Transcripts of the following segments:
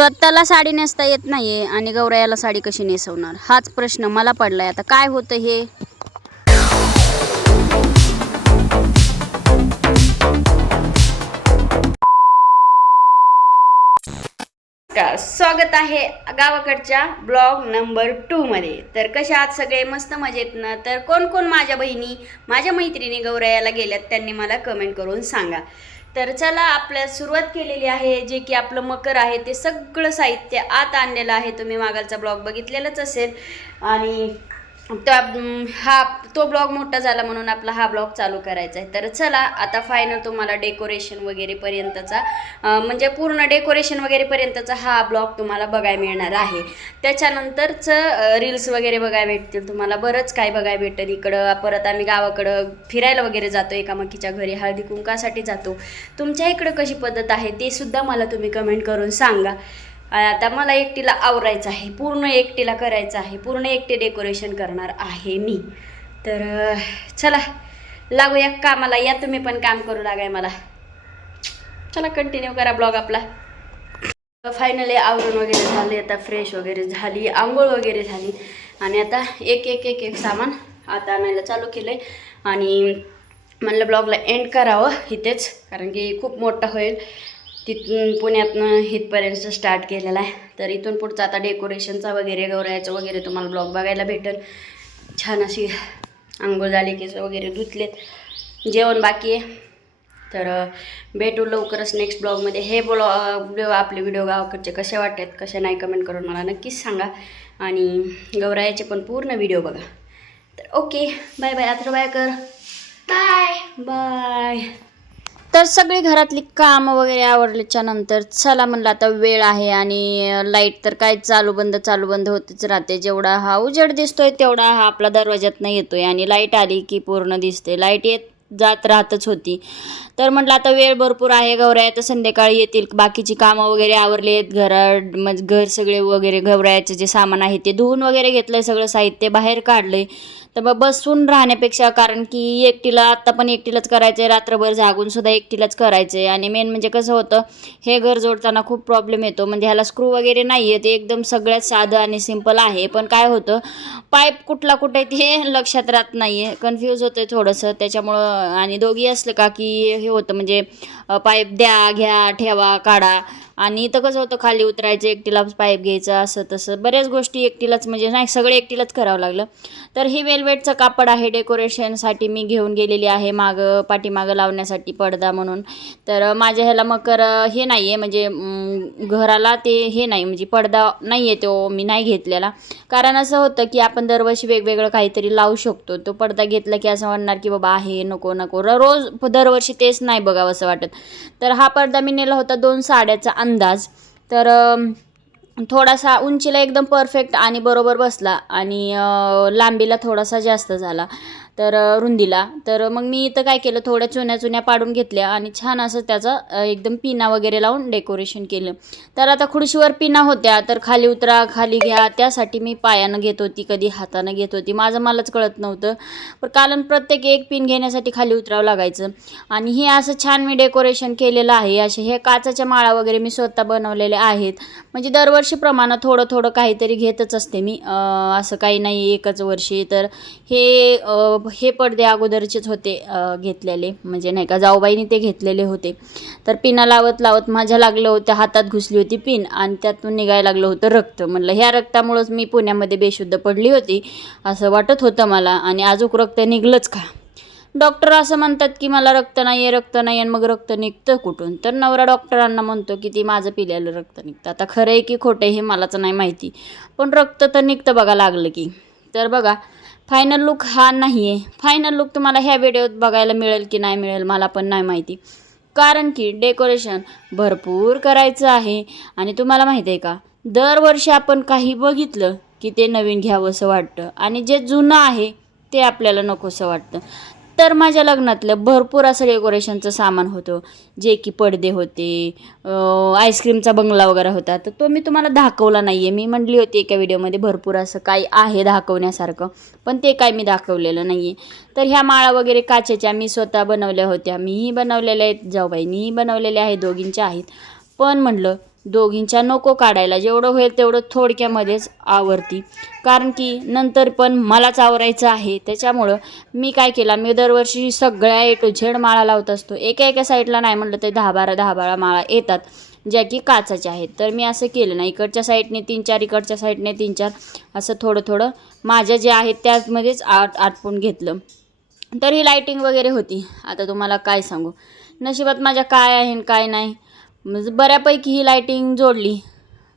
स्वतःला साडी नेसता येत नाहीये आणि गौरायाला साडी कशी नेसवणार हाच प्रश्न मला पडलाय. आता काय होतं हे. स्वागत आहे गावाकडच्या ब्लॉग नंबर 2 मध्ये. तर कशा आहात सगळे? मस्त मजेत ना? तर कोण कोण माझ्या बहिणी माझ्या मैत्रिणी गौरायाला गेल्यात त्यांनी मला कमेंट करून सांगा. तर चला आपल्या सुरुवात केलेली आहे. जे की आपलं मकर आहे ते सगळं साहित्य आत आणलेलं आहे. तुम्ही मागलचा ब्लॉग बघितलेलाच असेल आणि तो ब्लॉग मोठा झाला म्हणून आपला हा ब्लॉग चालू करायचा आहे. तर चला आता फायनल तुम्हाला डेकोरेशन वगैरे पर्यंतचा म्हणजे पूर्ण डेकोरेशन वगैरे पर्यंतचा हा ब्लॉग तुम्हाला बघायला मिळणार आहे. त्याच्यानंतरचं रील्स वगैरे बघायला भेटतील तुम्हाला. बरंच काय बघायला भेटेल. इकडं परत आम्ही गावाकडं फिरायला वगैरे जातो, एकामेकीच्या घरी हळदी कुंकासाठी जातो. तुमच्या इकडं कशी पद्धत आहे ते सुद्धा मला तुम्ही कमेंट करून सांगा. आता मला एकटीला आवरायचं आहे, पूर्ण एकटीला करायचं आहे, पूर्ण एकटे डेकोरेशन करणार आहे मी. तर चला लागूया कामाला. या तुम्ही पण काम करू लागाय मला. चला कंटिन्यू करा ब्लॉग आपला. फायनली आवरून वगैरे झाले, आता फ्रेश वगैरे झाली, आंघोळ वगैरे झाली आणि आता एक एक एक एक सामान आता आणायला चालू केलं आहे. आणि म्हणलं ब्लॉगला एंड करावं इथेच, कारण की खूप मोठा होईल. तिथून पुण्यातनं इथपर्यंत स्टार्ट केलेला आहे. तर इथून पुढचं आता डेकोरेशनचा वगैरे गौरायाचं वगैरे तुम्हाला ब्लॉग बघायला भेटेल. छान अशी आंघोळ झाली, केस वगैरे धुतलेत, जेवण बाकी आहे. तर भेटू लवकरच नेक्स्ट ब्लॉगमध्ये. हे आपले व्हिडिओ गावाकडचे कसे वाटतात कसे नाही कमेंट करून मला नक्कीच सांगा. आणि गौरायाचे पण पूर्ण व्हिडिओ बघा. तर ओके, बाय बाय. आता बाय कर, बाय बाय. तर सगळी घरातली कामं वगैरे आवरल्याच्या नंतर चला म्हणलं आता वेळ आहे. आणि लाईट तर काय चालू बंद होतीच राहते. जेवढा हा उजेड दिसतोय तेवढा हा आपला दरवाज्यातनं येतोय आणि लाईट आली की पूर्ण दिसते. लाईट येत जात राहतच होती. तर म्हटलं आता वेळ भरपूर आहे. गौराया तर संध्याकाळी येतील, बाकीची कामं वगैरे आवरली आहेत. म्हणजे घर सगळे वगैरे गौरायाचे जे सामान आहे ते धुवून वगैरे घेतलंय, सगळं साहित्य बाहेर काढलंय. तर मग बसून राहण्यापेक्षा, कारण की एकटीला आत्ता पण एकटीलाच करायचं आहे, रात्रभर जागून सुद्धा एकटीलाच करायचं आहे. आणि मेन म्हणजे कसं होतं, हे घर जोडताना खूप प्रॉब्लेम येतो. म्हणजे ह्याला स्क्रू वगैरे नाही आहे, ते एकदम सगळ्यात साधं आणि सिंपल आहे. पण काय होतं, पाईप कुठला कुठे आहे ते लक्षात राहत नाही आहे, कन्फ्यूज होतं आहे थोडंसं. त्याच्यामुळं आणि दोघी असलं का की हे होतं, म्हणजे पाईप द्या घ्या ठेवा काढा. आणि इथं कसं होतं, खाली उतरायचं एकटीलाच, पाईप घ्यायचं, असं तसं बऱ्याच गोष्टी एकटीलाच, म्हणजे नाही सगळे एकटीलाच करावं लागलं. तर ही वेलवेटचं कापड आहे डेकोरेशनसाठी मी घेऊन गेलेली आहे, पाठीमागं लावण्यासाठी पडदा म्हणून. तर माझ्या ह्याला मकर हे नाही आहे, म्हणजे घराला ते हे नाही, म्हणजे पडदा नाही आहे तो मी नाही घेतलेला. कारण असं होतं की आपण दरवर्षी वेगवेगळं काहीतरी लावू शकतो. तो पडदा घेतला की असं वाटणार की बाबा आहे नको नको, रोज दरवर्षी तेच नाही बघावं असं वाटत. तर हा पडदा मी नेला होता 2 साड्याचा अंदाज. तर थोडासा उंचीला एकदम परफेक्ट आणि बरोबर बसला आणि लांबीला थोडासा जास्त झाला, तर रुंदीला. तर मग मी इथं काय केलं, थोड्या चुन्या पाडून घेतल्या आणि छान असं त्याचा एकदम पिना वगैरे लावून डेकोरेशन केलं. तर आता खुर्शीवर पिना होत्या, तर खाली उतरा खाली घ्या, त्यासाठी मी पायानं घेत होती, कधी हातानं घेत होती, मलाच कळत नव्हतं. पण कारण प्रत्येक एक पिन घेण्यासाठी खाली उतरावं लागायचं. आणि हे असं छान मी डेकोरेशन केलेलं आहे. असे हे काचाच्या माळा वगैरे मी स्वतः बनवलेल्या आहेत. म्हणजे दरवर्षीप्रमाणे थोडं थोडं काहीतरी घेतच असते मी, असं काही नाही एकच वर्षी. तर हे पडदे अगोदरचेच होते घेतलेले, म्हणजे नाही का जाऊबाईनी ते घेतलेले होते. तर पिना लावत लावत माझ्या लागलं होतं, हातात घुसली होती पिन आणि त्यातून निघायला लागलं होतं रक्त. म्हणलं ह्या रक्तामुळंच मी पुण्यामध्ये बेशुद्ध पडली होती असं वाटत होतं मला. आणि अजून रक्त निघलंच का? डॉक्टर असं म्हणतात की मला रक्त नाही आहे आणि मग रक्त निघतं कुठून? तर नवरा डॉक्टरांना म्हणतो की ती माझं पिल्यालं रक्त निघतं. आता खरं आहे की खोटं हे मलाच नाही माहिती, पण रक्त तर निघतं बघा लागलं की. तर बघा फायनल लुक हा नाही आहे. फायनल लुक तुम्हाला ह्या व्हिडिओत बघायला मिळेल की नाही मिळेल मला पण नाही माहिती, कारण की डेकोरेशन भरपूर करायचं आहे. आणि तुम्हाला माहिती आहे का, दरवर्षी आपण काही बघितलं की ते नवीन घ्यावंसं वाटतं आणि जे जुनं आहे ते आपल्याला नकोसं वाटतं. तर माझ्या लग्नातलं भरपूर असं डेकोरेशनचं सामान होतं, जे की पडदे होते, आईस्क्रीमचा बंगला वगैरे होता. तर तो मी तुम्हाला दाखवला नाही आहे. मी म्हटली होती एका व्हिडिओमध्ये भरपूर असं काही आहे दाखवण्यासारखं, पण ते काय मी दाखवलेलं नाही आहे. तर ह्या माळा वगैरे काचेच्या मी स्वतः बनवल्या होत्या, मीही बनवलेल्या आहेत, जाऊबाईनीही बनवलेल्या आहेत, दोघींच्या आहेत. पण म्हटलं दोघींच्या नको काढायला, जेवढं होईल तेवढं थोडक्यामध्येच आवरती, कारण की नंतर पण मलाच आवरायचं आहे. त्याच्यामुळं मी काय केलं, मी दरवर्षी सगळ्या A to Z माळा लावत असतो. एका साईडला नाही म्हटलं तर 10-12 माळा येतात, ज्या की काचाच्या आहेत. तर मी असं केलं ना, इकडच्या साईडने 3-4, इकडच्या साईडने 3-4, असं थोडं थोडं माझ्या जे आहेत त्यामध्येच आटपून घेतलं. तर ही लाईटिंग वगैरे होती. आता तुम्हाला काय सांगू, नशिबात माझ्या काय आहे आणि काय नाही. म्हणजे बऱ्यापैकी ही लाईटिंग जोडली,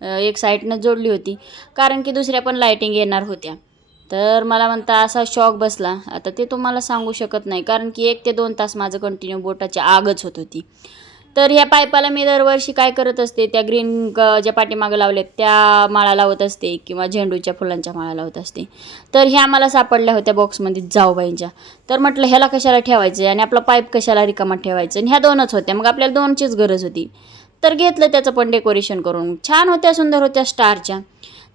एक साईडनं जोडली होती, कारण की दुसऱ्या पण लाईटिंग येणार होत्या. तर मला म्हणता असा शॉक बसला, आता ते तुम्हाला सांगू शकत नाही, कारण की 1 ते 2 तास माझं कंटिन्यू बोटाची आगच होत होती. तर ह्या पाईपाला मी दरवर्षी काय करत असते, त्या ग्रीन ज्या पाठीमागं लावल्यात त्या माळा लावत असते, किंवा झेंडूच्या फुलांच्या माळा लावत असते. तर ह्या मला सापडल्या होत्या बॉक्समध्ये जाऊबाईंच्या. तर म्हटलं ह्याला कशाला ठेवायचं आणि आपला पाईप कशाला रिकामा ठेवायचं, आणि ह्या 2च होत्या, मग आपल्याला 2चीच गरज होती. तर घेतलं त्याचं पण डेकोरेशन करून. छान होत्या, सुंदर होत्या, स्टारच्या.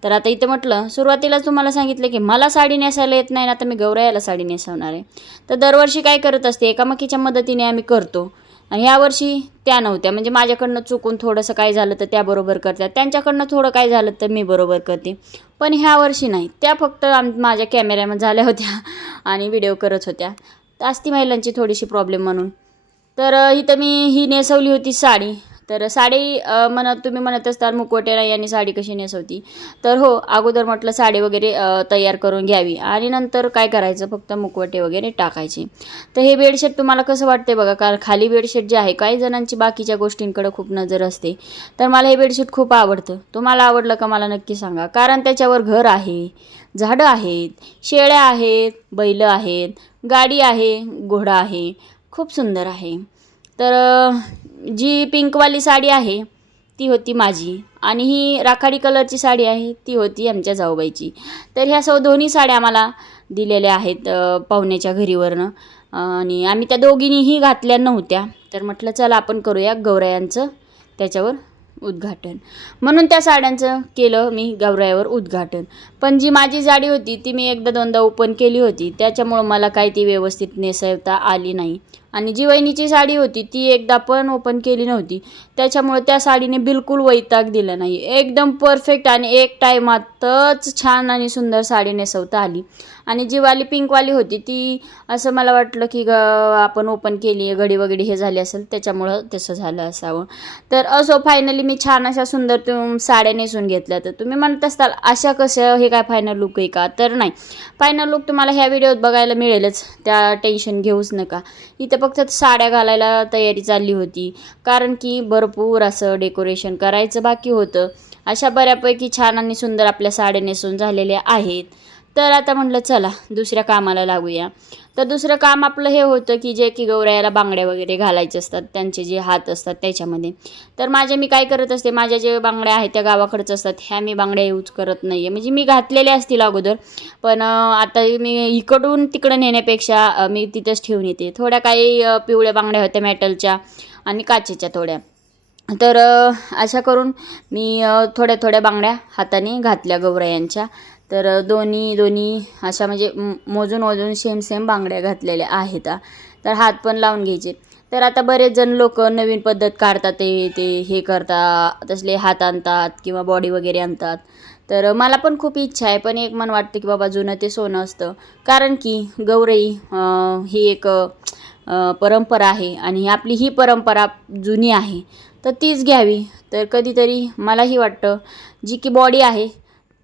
तर आता इथं म्हटलं, सुरुवातीलाच तुम्हाला सांगितलं की मला साडी नेसायला येत नाही ना, आता मी गौरायाला साडी नेसवणार आहे. तर दरवर्षी काय करत असते, एकामेकीच्या मदतीने आम्ही करतो. आणि ह्यावर्षी त्या नव्हत्या, म्हणजे माझ्याकडनं चुकून थोडंसं काय झालं तर त्या बरोबर करतात, त्यांच्याकडनं थोडं काय झालं तर मी बरोबर करते. पण ह्यावर्षी नाही, त्या फक्त माझ्या कॅमेऱ्यामध्ये झाल्या होत्या आणि व्हिडिओ करत होत्या. तर असती महिलांची थोडीशी प्रॉब्लेम म्हणून. तर इथं मी ही नेसवली होती साडी. तर साडी तुम्ही म्हणत असताल मुखवटे नाही आणि साडी कशी नेसवती. तर हो, अगोदर म्हटलं साडी वगैरे तयार करून घ्यावी आणि नंतर काय करायचं, फक्त मुखवटे वगैरे टाकायचे. तर हे बेडशीट तुम्हाला कसं वाटते बघा, कारण खाली बेडशीट जे आहे, काही जणांची बाकीच्या गोष्टींकडे खूप नजर असते. तर मला हे बेडशीट खूप आवडतं. तुम्हाला आवडलं का मला नक्की सांगा, कारण त्याच्यावर घर आहे, झाडं आहेत, शेळ्या आहेत, बैल आहेत, गाडी आहे, घोडा आहे, खूप सुंदर आहे. तर जी पिंकवाली साडी आहे ती होती माझी, आणि ही राखाडी कलरची साडी आहे ती होती आमच्या जाऊबाईची. तर ह्या दोन्ही साड्या आम्हाला दिलेल्या आहेत पाहुण्याच्या घरीवरनं, आणि आम्ही त्या दोघींनीही घातल्या नव्हत्या. तर म्हटलं चला आपण करूया गौरायांचं त्याच्यावर उद्घाटन, म्हणून त्या साड्यांचं केलं मी गौरायावर उद्घाटन. पण जी माझी साडी होती ती मी 1-2दा ओपन केली होती, त्याच्यामुळं मला काही ती व्यवस्थित नेसवता आली नाही. आणि जी वहिनीची साडी होती ती एकदा पण ओपन केली नव्हती, त्याच्यामुळे त्या साडीने बिलकुल वैताग दिला नाही. एकदम परफेक्ट आणि एक टायमातच छान आणि सुंदर साडी नेसवता आली. आणि जी वाली पिंकवाली होती ती असं मला वाटलं की आपण ओपन केली, घडी वगैरे हे झाली असेल, त्याच्यामुळं तसं झालं असावं. तर असो, फायनली मी छान अशा सुंदर साड्या नेसून घेतल्या. तर तुम्ही म्हणत असताल अशा कसं, हे काय फायनल लुक आहे का? तर नाही, फायनल लुक तुम्हाला ह्या व्हिडिओत बघायला मिळेलच, त्या टेन्शन घेऊच नका. इथं फक्त साड्या घालायला तयारी चालली होती, कारण की भरपूर असं डेकोरेशन करायचं बाकी होतं. अशा बऱ्यापैकी छान आणि सुंदर आपल्या साड्या नेसून झालेल्या आहेत. तर आता म्हटलं चला दुसऱ्या कामाला लागूया. तर दुसरं काम आपलं हे होतं की जे की गौरायाला बांगड्या वगैरे घालायचे असतात, त्यांचे जे हात असतात त्याच्यामध्ये. तर मी काय करत असते, माझ्या जे बांगड्या आहेत त्या गावाकडच्या असतात, ह्या मी बांगड्या यूज करत नाही आहे. म्हणजे मी घातलेल्या असतील अगोदर, पण आता मी इकडून तिकडं नेण्यापेक्षा मी तिथंच ठेवून येते. थोड्या काही पिवळ्या बांगड्या होत्या मेटलच्या आणि काचेच्या थोड्या. तर अशा करून मी थोड्या थोड्या बांगड्या हाताने घातल्या गौरायांच्या. तर दोन्ही अशा म्हणजे मोजून सेम बांगड्या घातलेल्या आहेत. तर हात पण लावून घ्यायचे. तर आता बरेच जण लोक नवीन पद्धत काढतात, ते हे करतात, तसले हात आणतात किंवा बॉडी वगैरे आणतात. तर मला पण खूप इच्छा आहे, पण एक मन वाटतं की बाबा जुनं ते सोनं असतं, कारण की गौराई ही एक परंपरा आहे आणि आपली ही परंपरा जुनी आहे, तर तीच घ्यावी. तर कधीतरी मलाही वाटतं जी की बॉडी आहे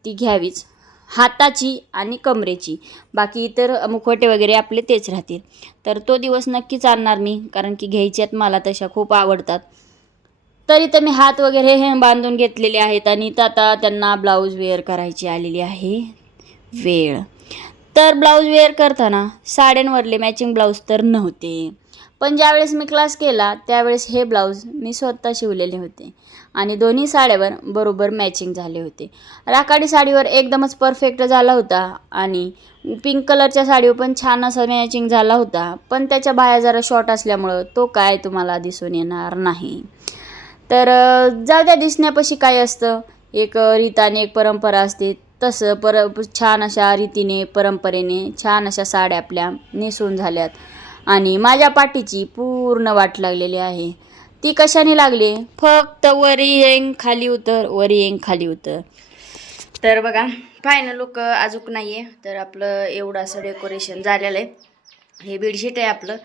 ती घ्यावीच, हाताची आणि कमरेची. बाकी इतर मुखवटे वगैरे आपले तेच राहतील. तर तो दिवस नक्कीच आणणार मी, कारण की घ्यायच्यात मला तशा खूप आवडतात. तरी तर मी हात वगैरे हे बांधून घेतलेले आहेत, आणि आता त्यांना ब्लाऊज वेअर करायची आलेली आहे वेळ. तर ब्लाऊज वेअर करताना साड्यांवरले मॅचिंग ब्लाऊज तर नव्हते, पण ज्यावेळेस मी क्लास केला त्यावेळेस हे ब्लाऊज मी स्वतः शिवलेले होते आणि दोन्ही साड्यावर बरोबर मॅचिंग झाले होते. राखाडी साडीवर एकदमच परफेक्ट झाला होता आणि पिंक कलरच्या साडीवर पण छान असा मॅचिंग झाला होता, पण त्याच्या बाह्या जरा शॉर्ट असल्यामुळं तो काय तुम्हाला दिसून येणार नाही. तर जाऊ द्या, दिसण्यापाशी काय असतं, एक रीत आणि एक परंपरा असते, तसं छान अशा रीतीने परंपरेने छान अशा साड्या आपल्या नेसून झाल्यात आणि माझ्या पाठीची पूर्ण वाट लागलेली आहे. ती कशाने लागली, फक्त वरी येईन खाली उतर, वरी येईन खाली उतर. तर बघा फायनल लुक अजून नाही आहे. तर आपलं एवढं असं डेकोरेशन झालेलं आहे. हे बेडशीट आहे आपलं,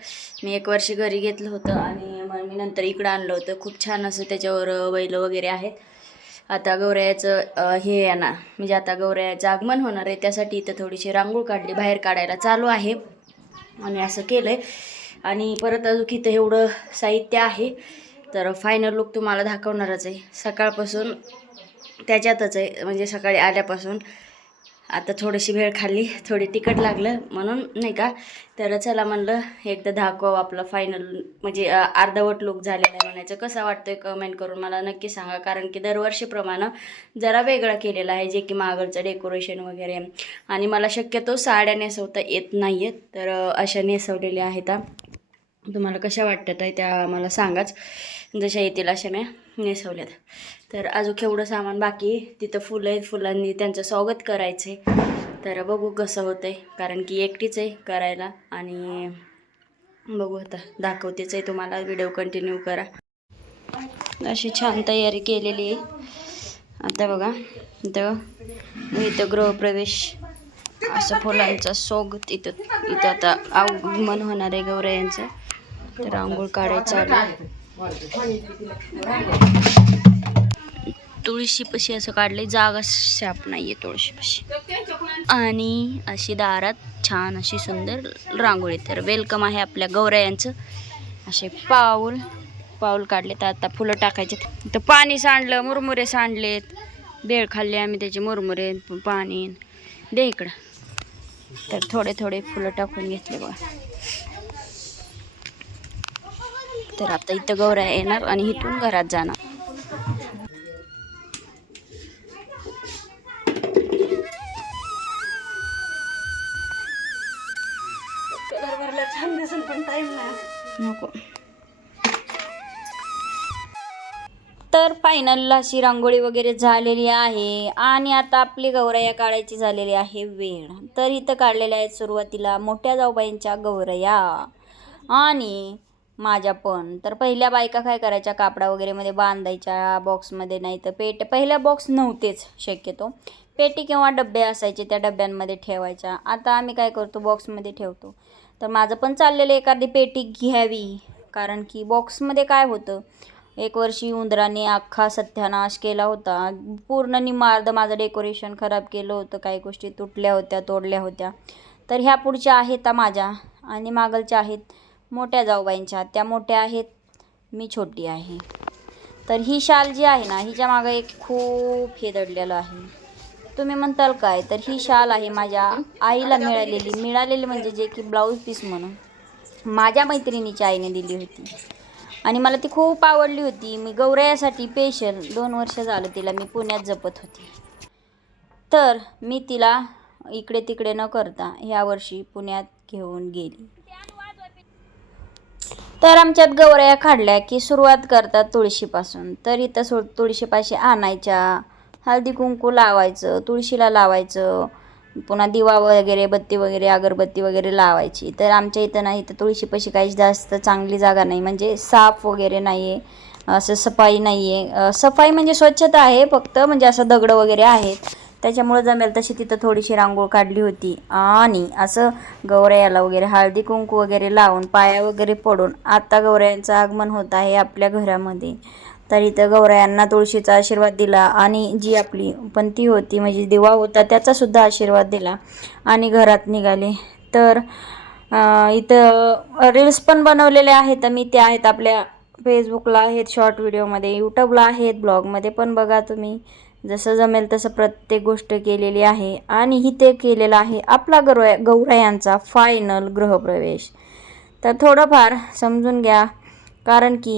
मी 1 वर्ष घरी घेतलं होतं आणि मग मी नंतर इकडं आणलं होतं. खूप छान असं त्याच्यावर बैल वगैरे आहेत. आता गौरायाचं हे आहे ना, म्हणजे आता गौरायाचं आगमन होणार आहे, त्यासाठी इथं थोडीशी रांगोळ काढली, बाहेर काढायला चालू आहे आणि असं केलं आहे. आणि परत अजून इथं एवढं साहित्य आहे. तर फायनल लुक तुम्हाला दाखवणारच आहे. सकाळपासून त्याच्यातच आहे, म्हणजे सकाळी आल्यापासून. आता थोडीशी वेळ खाल्ली, थोडी तिखट लागलं म्हणून नाही का. तर चला म्हणलं एकदा दाखव आपलं फायनल, म्हणजे अर्धवट लुक झालेला आहे म्हणायचं. कसा वाटतोय कमेंट करून मला नक्की सांगा, कारण की दरवर्षीप्रमाणे जरा वेगळा केलेला आहे, जे की मागलचं डेकोरेशन वगैरे. आणि मला शक्यतो साड्या नेसवता येत नाही आहेत, तर अशा नेसवलेल्या आहेत. तुम्हाला कशा वाटतात आहे त्या मला सांगाच, जशा येतील अशा मी नेसवल्यात. तर अजून केवढं सामान बाकी, तिथं फुलं आहेत, फुलांनी त्यांचं स्वागत करायचं आहे. तर बघू कसं होतं आहे, कारण की एकटीच आहे करायला. आणि बघू आता दाखवतेच आहे तुम्हाला, व्हिडिओ कंटिन्यू करा. अशी छान तयारी केलेली आहे. आता बघा इथं गृहप्रवेश, असं फुलांचा स्वागत, इथं आता आगमन होणार आहे गौरायांचं. तर आंघोळ काढायचं आलं, तुळशीपाशी असं काढलंय, जागा शाप नाहीये तुळशीपाशी. आणि अशी दारात छान अशी सुंदर रांगोळी. तर वेलकम आहे आपल्या गौरायांचं. असे पाऊल काढले. तर आता फुलं टाकायचे. तर पाणी सांडलं, मुरमुरे सांडलेत, बेळ खाल्ले आम्ही त्याचे, मुरमुरे पाणी दे इकडं. तर थोडे फुलं टाकून घेतले बघा. तर आता इथं गौराया येणार आणि इथून घरात जाणार. छान दिसून पण टाइम नाही नको. तर फायनल अशी रांगोळी वगैरे झालेली आहे. आणि आता आपली गौराया काढायची झालेली आहे वेळ. तर इथं काढलेल्या आहेत सुरुवातीला मोठ्या जाऊबाईंच्या गौराया आणि माझ्या पण. तर पहिल्या बायका काय करायच्या, कापडा वगैरे मध्ये बांधायच्या बॉक्समध्ये, नाही तर पहिल्या बॉक्स नव्हतेच शक्यतो, पेटी किंवा डबे असायचे, त्या डब्यांमध्ये ठेवायच्या. आता आम्ही काय करतो, बॉक्समध्ये ठेवतो. तर माझं पण चाललेलं एखादी पेटी घ्यावी, कारण की बॉक्समध्ये काय होतं, 1 वर्षी उंदराने अख्खा सत्यानाश केला होता. पूर्ण निम्मार्ध माझं डेकोरेशन खराब केलं होतं, काही गोष्टी तुटल्या होत्या, तोडल्या होत्या. तर ह्या पुढच्या आहेत माझ्या, आणि मागलच्या आहेत मोठ्या जाऊबाईंच्या. त्या मोठ्या आहेत, मी छोटी आहे. तर ही शाल जी आहे ना, हिच्या मागं एक खूप हे दडलेलं आहे. तुम्ही म्हणताल काय, तर ही शाल आहे माझ्या आईला मिळालेली म्हणजे जे की ब्लाऊज पीस म्हणून माझ्या मैत्रिणीच्या आईने दिली होती. आणि मला ती खूप आवडली होती. मी गौरायासाठी स्पेशल 2 वर्ष झालं तिला मी पुण्यात जपत होती. तर मी तिला इकडे तिकडे न करता ह्या वर्षी पुण्यात घेऊन गेली. तर आमच्यात गौराया काढल्या की सुरुवात करतात तुळशीपासून. तर इथं तुळशीपाशी आणायच्या, हळदी कुंकू लावायचं, तुळशीला लावायचं, पुन्हा दिवा वगैरे, बत्ती वगैरे, अगरबत्ती वगैरे लावायची. तर आमच्या इथं नाही, इथं तुळशीपाशी काही जास्त चांगली जागा नाही, म्हणजे साफ वगैरे नाही आहे, असं सफाई नाही आहे. सफाई म्हणजे स्वच्छता आहे फक्त, म्हणजे असं दगड वगैरे आहेत, त्याच्यामुळे जमेल तशी तिथं थोडीशी रांगोळ काढली होती. आणि असं गौरायाला वगैरे हळदी कुंकू वगैरे लावून, पाया वगैरे पडून आता गौरायांचं आगमन होत आहे आपल्या घरामध्ये. तर इथं गौरायांना तुळशीचा आशीर्वाद दिला, आणि जी आपली पंथी होती, म्हणजे दिवा होता, त्याचासुद्धा आशीर्वाद दिला आणि घरात निघाले. तर इथं रील्स पण बनवलेले आहेत मी, ते आहेत आपल्या फेसबुकला आहेत, शॉर्ट व्हिडिओमध्ये, यूट्यूबला आहेत, ब्लॉगमध्ये पण बघा तुम्ही. जसं जमेल तसं प्रत्येक गोष्ट केलेली आहे. आणि इथे केलेला आहे आपला गौरायांचा फायनल गृहप्रवेश. तर थोडंफार समजून घ्या, कारण की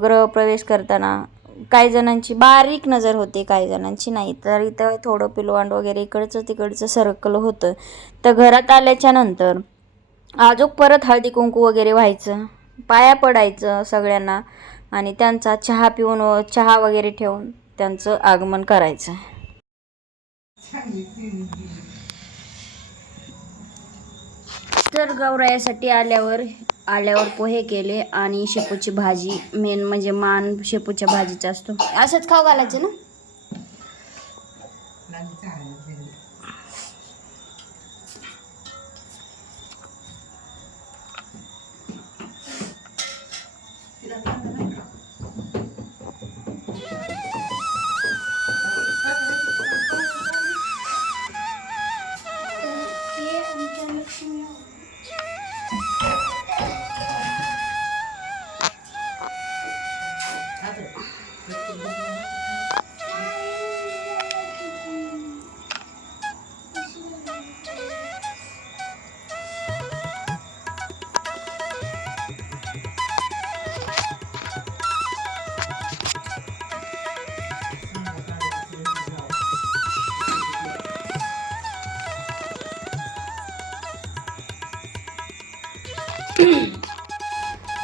गृहप्रवेश करताना काही जणांची बारीक नजर होते, काही जणांची नाही. तर इथं थोडं पिलवांड वगैरे इकडचं तिकडचं सरकलं होतं. तर घरात आल्याच्या नंतर अजून परत हळदी कुंकू वगैरे व्हायचं, पाया पडायचं सगळ्यांना, आणि त्यांचा चहा पिऊन, चहा वगैरे ठेवून त्यांचं आगमन करायचं. तर गौरायासाठी आल्यावर आल्यावर पोहे केले आणि शेपूची भाजी, मेन म्हणजे मान शेपूच्या भाजीचा असतो. असंच खाऊ घालायचं ना.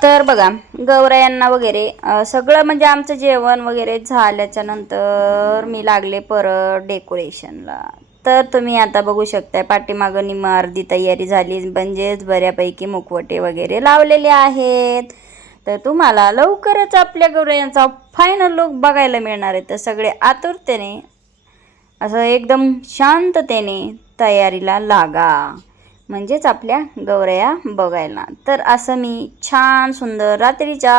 तर बघा गौरायांना वगैरे सगळं म्हणजे आमचं जेवण वगैरे झाल्याच्या नंतर मी लागले परत डेकोरेशनला. तर तुम्ही आता बघू शकताय पाठीमागं निम्म अर्धी तयारी झाली, म्हणजेच बऱ्यापैकी मुखवटे वगैरे लावलेले आहेत. तर तुम्हाला लवकरच आपल्या गौरायांचा फायनल लुक बघायला मिळणार आहे. तर सगळे आतुरतेने असं एकदम शांततेने तयारीला लागा, म्हणजेच आपल्या गौरया बघायला. तर असं मी छान सुंदर रात्रीच्या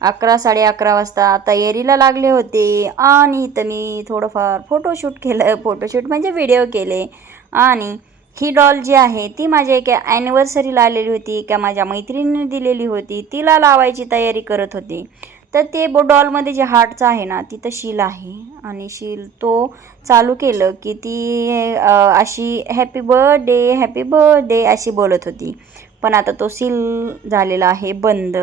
11 11:30 वाजता तयारीला लागले होते आणि इथं मी थोडंफार फोटोशूट केलं. फोटोशूट म्हणजे व्हिडिओ केले. आणि ही डॉल जी आहे ती माझ्या एका ॲनिव्हर्सरीला आलेली होती, एका माझ्या मैत्रिणीने दिलेली होती, तिला लावायची तयारी करत होती. तर ते डॉलमध्ये जे हार्टचं आहे ना तिथं शील आहे आणि शील तो चालू केलं की ती अशी हॅपी बर्थडे अशी बोलत होती. पण आता तो सील झालेला आहे बंद.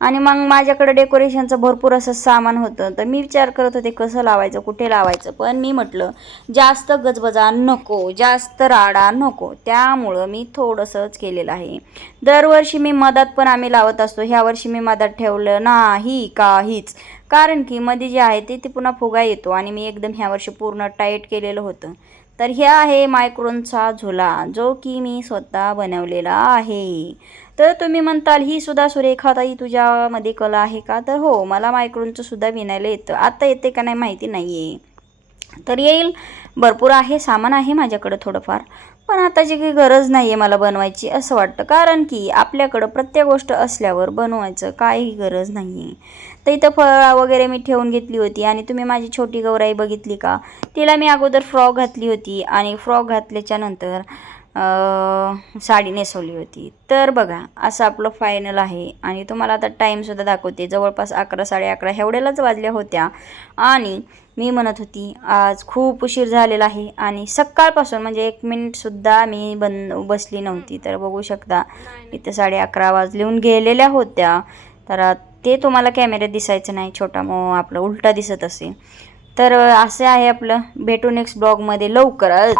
आणि मग माझ्याकडे डेकोरेशनचं भरपूर असं सामान होतं. तर मी विचार करत होते कसं लावायचं, कुठे लावायचं. पण मी म्हटलं जास्त गजबजा नको, जास्त राडा नको, त्यामुळं मी थोडंसंच केलेलं आहे. दरवर्षी मी मधात पण आम्ही लावत असतो, ह्या वर्षी मी मधात ठेवलं नाही काहीच, कारण की मध्ये जे आहे ते पुन्हा फुगा येतो आणि मी एकदम ह्या वर्षी पूर्ण टाईट केलेलं होतं. तर हे आहे मायक्रोनचा झुला, जो की मी स्वतः बनवलेला आहे. तर तुम्ही म्हणताल ही सुद्धा सुरेखाताई तुझ्यामध्ये कला आहे का? तर हो, मला मायक्रोनचं सुद्धा विणायला येतं. आता येते का नाही माहिती नाही आहे, तर येईल. भरपूर आहे सामान आहे माझ्याकडं थोडंफार, पण आताची काही गरज नाही आहे मला बनवायची असं वाटतं. कारण की आपल्याकडं प्रत्येक गोष्ट असल्यावर बनवायचं काही गरज नाही आहे. तर इथं फळं वगैरे मी ठेवून घेतली होती. आणि तुम्ही माझी छोटी गौराई बघितली का? तिला मी अगोदर फ्रॉक घातली होती आणि फ्रॉक घातल्याच्या नंतर साडी नेसवली होती. तर बघा असं आपलं फायनल आहे. आणि तुम्हाला आता टाईमसुद्धा दाखवते. जवळपास 11 11:30 एवढ्यालाच वाजल्या होत्या. आणि मी म्हणत होती आज खूप उशीर झालेला आहे आणि सकाळपासून म्हणजे 1 मिनिटसुद्धा मी बसली नव्हती. तर बघू शकता इथे 11:30 वाजलेून गेलेल्या होत्या. तर ते तुम्हाला कॅमेऱ्यात दिसायचं नाही, छोटा आपलं उलटा दिसत असेल. तर असे आहे आपलं. भेटू नेक्स्ट ब्लॉगमध्ये लवकरच.